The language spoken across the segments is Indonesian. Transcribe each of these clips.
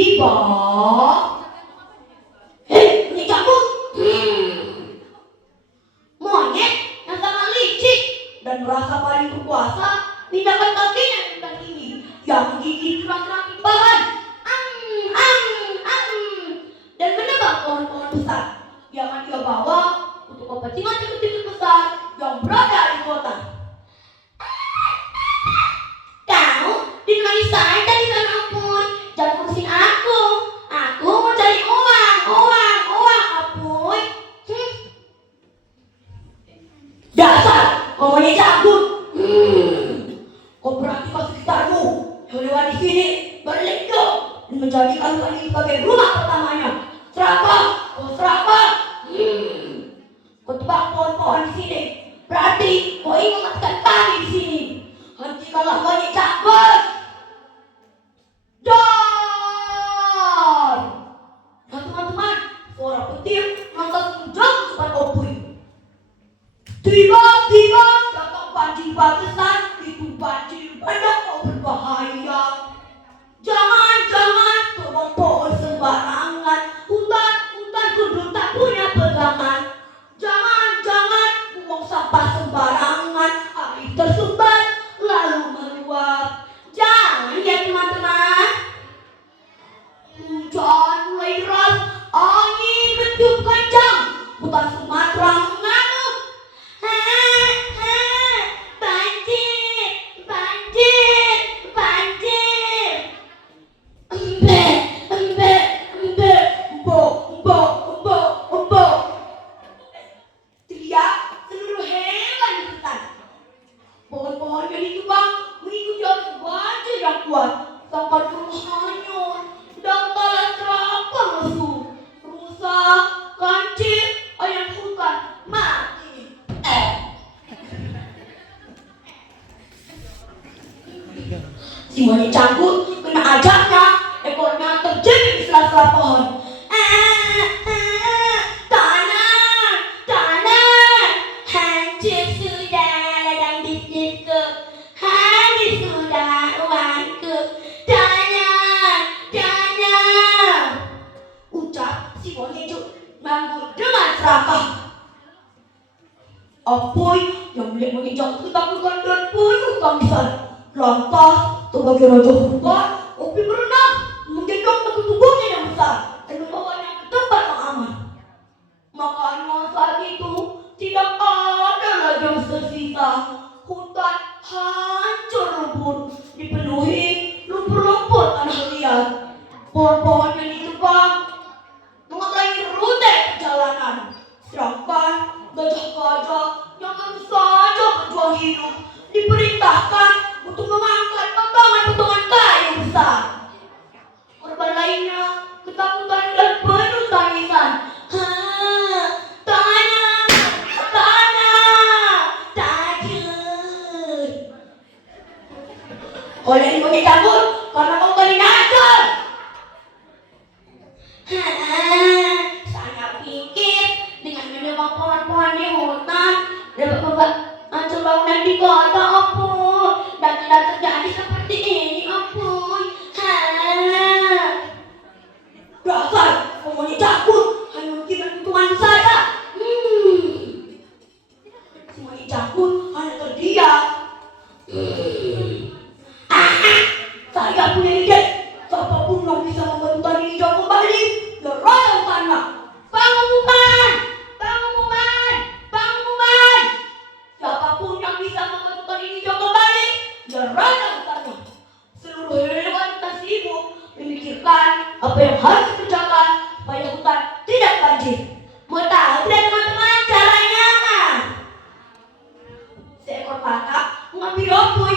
tiba-tiba, ini cabut. Monyet yang sangat licik dan merasa paling berkuasa, pindahkan kakinya ke hutan tinggi yang menggigit tulang-tulang bahan. Dan menebang pohon-pohon besar yang akan dia bawa untuk kepentingan tikus-tikus besar yang berada di kota. Kau ditemani saya dari sana, Apuy. Jangan urusin aku. Aku mau cari uang, Apuy. Dasar, kau monyet cabut. Kau perhatikan sekitarmu. Yang lewat di sini berlindung dan menjadikan rumah ini sebagai rumah pertamanya. Serapah, kau serapah. Kau tebang pohon-pohon di sini. Berarti kau ingin mematikan kami di sini. Hentikanlah monyet cabut. Dan teman-teman, suara petir lantas menjauh cepat Apuy. Tiba-tiba datang banjir besar. Itu banjir bandang mau berbahaya. Jangan tebang pohon sembarangan. Hutan gundul tak punya pegangan. Jangan buang sampah sembarangan. Air tersumbat lalu meluap. Jangan ya teman-teman. Hujan mulai deras, angin bertiup kencang. Hutan Sumatera mengamuk. Teriak seluruh hewan di hutan. Pohon-pohon yang ditebang mengikuti arus banjir yang kuat sampai gunung hanyut dan tanah terapung lesu. Rusa, kancil, ayam hutan mati. Si monyet cabut kena ajaknya, ekornya terjepit di sela-sela pohon. Tanah, hancur sudah ladang bisnisku, habis sudah uangku. Tanah, ucap si monyet nganggur dengan serakah. Apuy yang melihat monyet jatuh ketakutan dan penuh tangisan. Lantas sebagai raja hutan, Apuy berenang menggendong ke tubuhnya yang besar dan membawanya ke tempat yang aman. Makanya saat itu tidak ada lagi yang tersisa. Hutan hancur lebur, dipenuhi lumpur-lumpur tanah liat. Pohon-pohon yang ditebang mengalangi rute perjalanan. Sedangkan gajah-gajah yang baru saja berjuang hidup diperintahkan untuk mengangkat potongan-potongan kayu besar. Korban lainnya ketakutan dan penuh tangisan. Takut. Oleh ini monyet cabut karena kau tadi ngacur. Saya pikir dengan menebang pohon-pohon di hutan dapat membuat hancur bangunan di kota, Apuy, dan tidak terjadi seperti ini, Apuy. Dasar, kau monyet cabut hanya memikirkan keuntungan saja. Si monyet cabut hanya terdiam. Saya punya ide. Siapapun yang bisa membantu hutan ini hijau kembali, derajat hutannya. Pengumuman. Siapapun yang bisa membantu hutan ini hijau kembali, derajat hutannya. Seluruh hewan hutan sibuk memikirkan apa yang harus dikerjakan supaya hutan tidak banjir. Mau tahu tidak teman-teman caranya? Seekor kakak mengambil Apuy.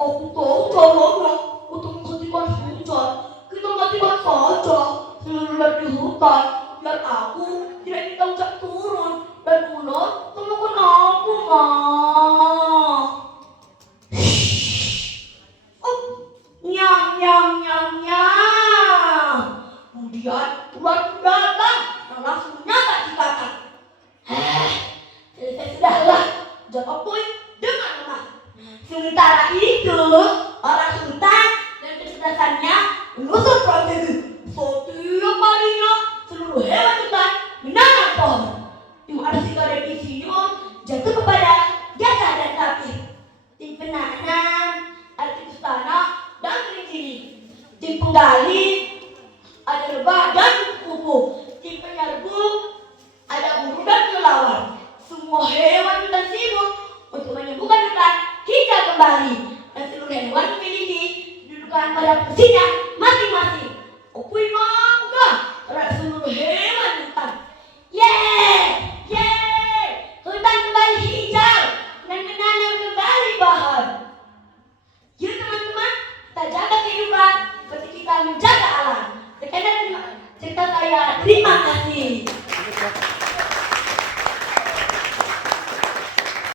Aku tahu caranya untuk menghentikan hujan. Kita matikan saja seluruh di hutan biar aku tidak ditangkap turun dan ular temukan aku, Ma. Nyam. Kemudian ular datang dan langsung menyangka ciptakan. Sudahlah, jawab Apuy dengan lemah. Sementara itu, orang penggali, ada lebah dan kupu-kupu. Di penyerbu ada burung dan kelelawar. Semua hewan hutan sibuk untuk menyembuhkan hutan hingga kembali. Dan seluruh hewan memiliki kedudukan pada fungsinya masing-masing. Opui bangga terhadap seluruh hewan hutan. Yeay, yeay, hutan kembali hijau dan menanam kembali bahan. Yuk teman-teman, kita jaga kehidupan seperti kita menjaga alam. Sekian cerita saya, terima kasih.